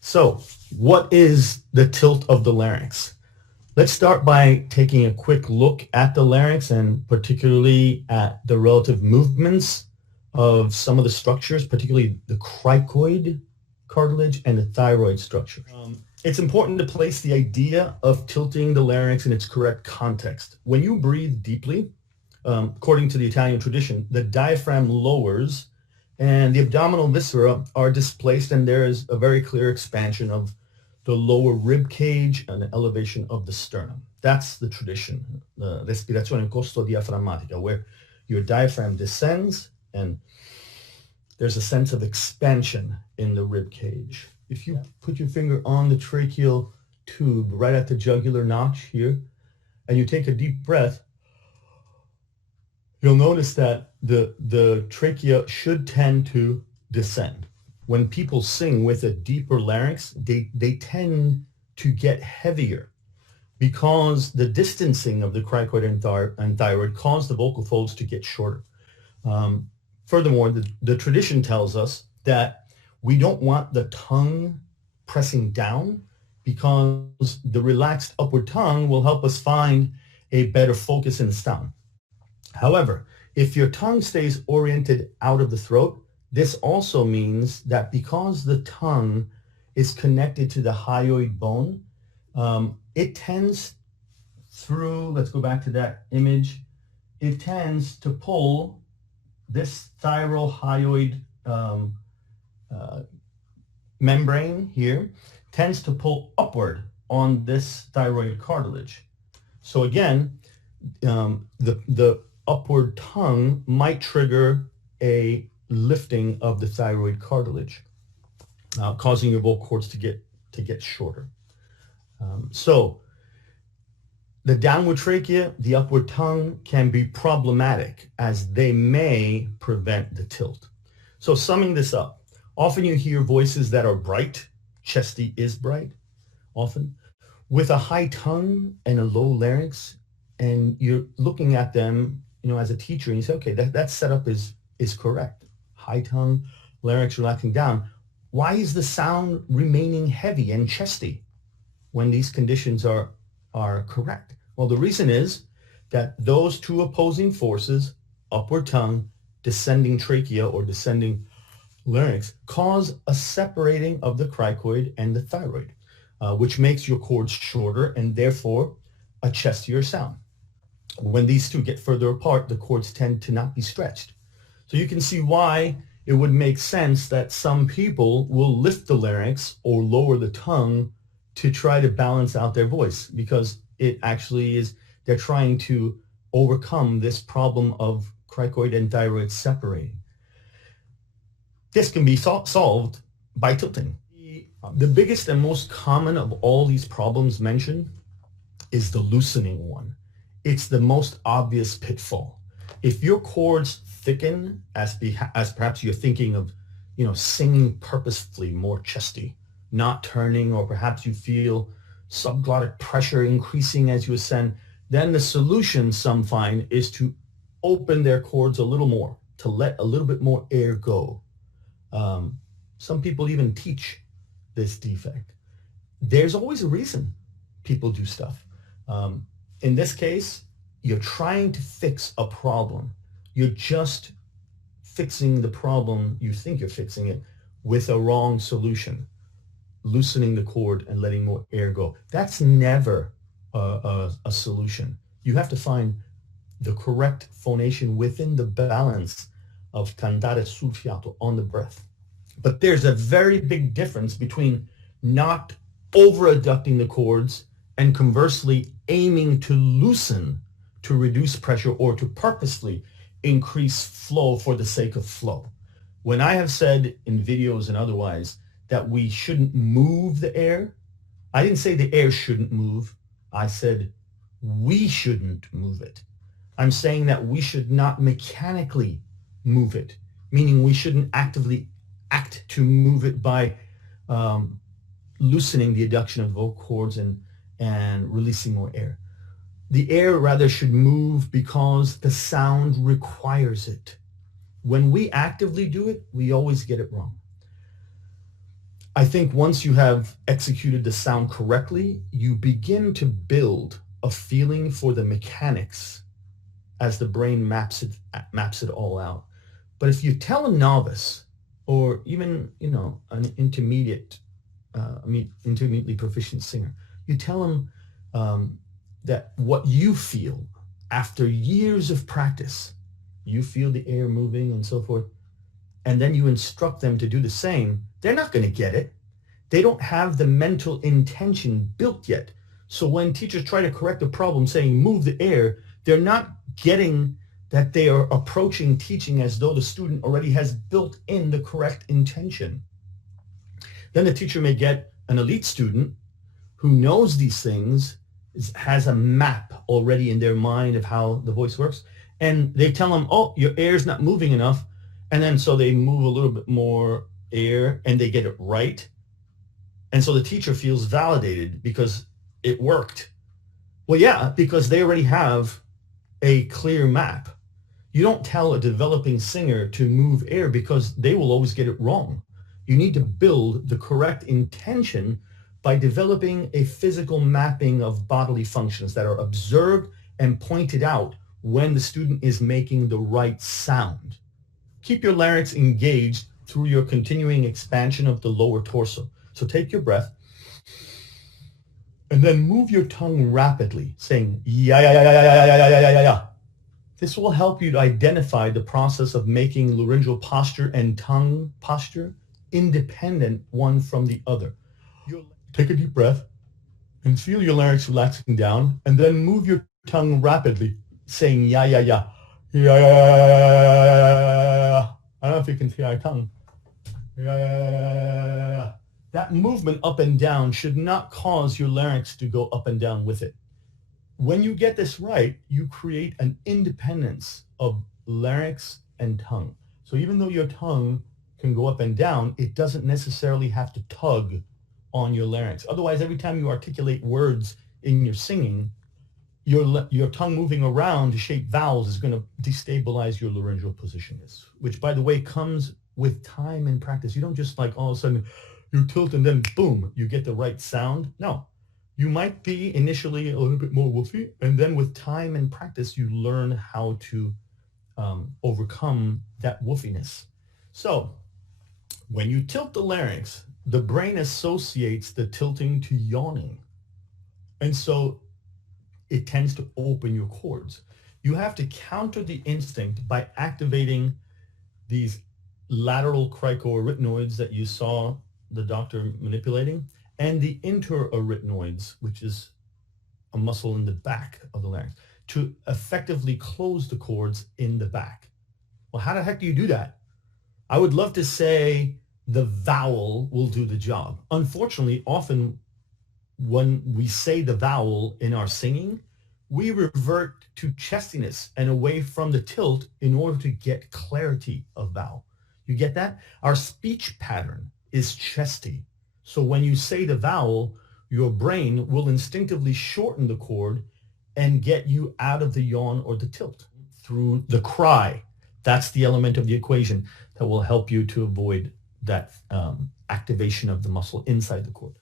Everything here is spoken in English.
So, what is the tilt of the larynx? Let's start by taking a quick look at the larynx and particularly at the relative movements of some of the structures, particularly the cricoid cartilage and the thyroid structure. It's important to place the idea of tilting the larynx in its correct context. When you breathe deeply, according to the Italian tradition, the diaphragm lowers and the abdominal viscera are displaced, and there is a very clear expansion of the lower rib cage and the elevation of the sternum. That's the tradition, the respirazione costodiaframmatica, where your diaphragm descends and there's a sense of expansion in the rib cage. If you put your finger on the tracheal tube right at the jugular notch here, and you take a deep breath, you'll notice that the trachea should tend to descend. When people sing with a deeper larynx, they tend to get heavier because the distancing of the cricoid and thyroid cause the vocal folds to get shorter. Furthermore, the tradition tells us that we don't want the tongue pressing down because the relaxed upward tongue will help us find a better focus in the sound. However, if your tongue stays oriented out of the throat, this also means that because the tongue is connected to the hyoid bone, it tends through, let's go back to that image, it tends to pull this thyrohyoid membrane here, tends to pull upward on this thyroid cartilage. So again, the upward tongue might trigger a lifting of the thyroid cartilage, causing your vocal cords to get shorter. So the downward trachea, the upward tongue can be problematic as they may prevent the tilt. So summing this up, often you hear voices that are bright, chesty is bright, often, with a high tongue and a low larynx, and you're looking at them, as a teacher, and you say, okay, that setup is correct. High tongue, larynx relaxing down. Why is the sound remaining heavy and chesty when these conditions are correct? Well, the reason is that those two opposing forces, upward tongue, descending trachea or descending larynx, cause a separating of the cricoid and the thyroid, which makes your cords shorter and therefore a chestier sound. When these two get further apart, the cords tend to not be stretched. So you can see why it would make sense that some people will lift the larynx or lower the tongue to try to balance out their voice, because it actually is, they're trying to overcome this problem of cricoid and thyroid separating. This can be solved by tilting. The biggest and most common of all these problems mentioned is the loosening one. It's the most obvious pitfall. If your cords thicken, as perhaps you're thinking of, singing purposefully more chesty, not turning, or perhaps you feel subglottic pressure increasing as you ascend, then the solution, some find, is to open their cords a little more, to let a little bit more air go. Some people even teach this defect. There's always a reason people do stuff. In this case, you're trying to fix a problem. You're just fixing the problem, you think you're fixing it, with a wrong solution, loosening the cord and letting more air go. That's never a solution. You have to find the correct phonation within the balance of cantare sul fiato, on the breath. But there's a very big difference between not over-adducting the cords and conversely aiming to loosen to reduce pressure or to purposely increase flow for the sake of flow. When I have said in videos and otherwise that we shouldn't move the air, I didn't say the air shouldn't move. I said we shouldn't move it. I'm saying that we should not mechanically move it, meaning we shouldn't actively act to move it by loosening the adduction of the vocal cords and releasing more air. The air rather should move because the sound requires it. When we actively do it, we always get it wrong. I think once you have executed the sound correctly, you begin to build a feeling for the mechanics as the brain maps it all out. But if you tell a novice, or even an intermediately proficient singer, you tell them that what you feel after years of practice, you feel the air moving and so forth, and then you instruct them to do the same, they're not going to get it. They don't have the mental intention built yet. So when teachers try to correct a problem saying move the air, they're not getting that they are approaching teaching as though the student already has built in the correct intention. Then the teacher may get an elite student who knows these things, has a map already in their mind of how the voice works, and they tell them, oh, your air's not moving enough, and then so they move a little bit more air and they get it right. And so the teacher feels validated because it worked. Well, yeah, because they already have a clear map. You don't tell a developing singer to move air because they will always get it wrong. You need to build the correct intention by developing a physical mapping of bodily functions that are observed and pointed out when the student is making the right sound. Keep your larynx engaged through your continuing expansion of the lower torso. So take your breath and then move your tongue rapidly, saying ya ya ya ya ya ya ya ya ya ya. This will help you to identify the process of making laryngeal posture and tongue posture independent one from the other. Take a deep breath and feel your larynx relaxing down, and then move your tongue rapidly, saying ya ya ya ya ya ya ya ya ya. I don't know if you can see our tongue. Ya ya ya ya ya. That movement up and down should not cause your larynx to go up and down with it. When you get this right, you create an independence of larynx and tongue. So even though your tongue can go up and down, it doesn't necessarily have to tug on your larynx. Otherwise, every time you articulate words in your singing, your tongue moving around to shape vowels is going to destabilize your laryngeal position, which, by the way, comes with time and practice. You don't just like all of a sudden you tilt and then boom, you get the right sound. No, you might be initially a little bit more woofy, and then with time and practice, you learn how to overcome that woofiness. So when you tilt the larynx, the brain associates the tilting to yawning. And so it tends to open your cords. You have to counter the instinct by activating these lateral cricoarytenoids that you saw the doctor manipulating, and the interarytenoids, which is a muscle in the back of the larynx, to effectively close the cords in the back. Well, how the heck do you do that? I would love to say the vowel will do the job. Unfortunately, often when we say the vowel in our singing, we revert to chestiness and away from the tilt in order to get clarity of vowel. You get that? Our speech pattern is chesty. So when you say the vowel, your brain will instinctively shorten the chord and get you out of the yawn or the tilt through the cry. That's the element of the equation that will help you to avoid that activation of the muscle inside the chord.